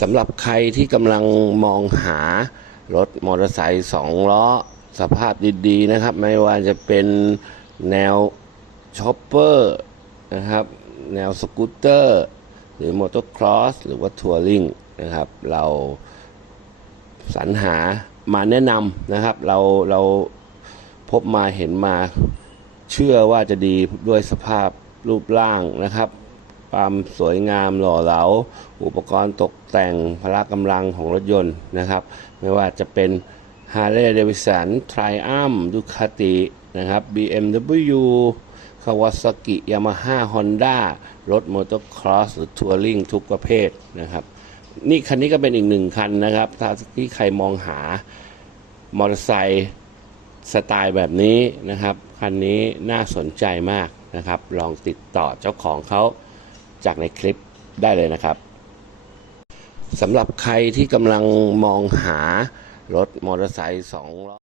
สำหรับใครที่กำลังมองหารถมอเตอร์ไซค์สองล้อ สภาพดีๆนะครับ ไม่ว่าจะเป็นแนวช็อปเปอร์นะครับ แนวสกูตเตอร์ หรือมอเตอร์ครอสหรือว่าทัวริงนะครับ เราสรรหามาแนะนำนะครับ เราเราพบมาเห็นมาเชื่อว่าจะดีด้วยสภาพรูปร่างนะครับ ความสวยงามหล่อเหลา อุปกรณ์ตกแต่งพละกำลังของรถยนต์นะครับ ไม่ว่าจะเป็น Harley Davidson Triumph Ducati นะครับ BMW Kawasaki Yamaha Honda รถมอเตอร์ครอสหรือทัวริงทุกประเภทนะครับ นี่คันนี้ก็เป็นอีกหนึ่งคันนะครับ ถ้าที่ใครมองหามอเตอร์ไซค์สไตล์แบบนี้นะครับ คันนี้น่าสนใจมากนะครับ ลองติดต่อเจ้าของเขา จากในคลิปได้เลยนะครับสำหรับใครที่กำลังมองหารถมอเตอร์ไซค์สองล้อ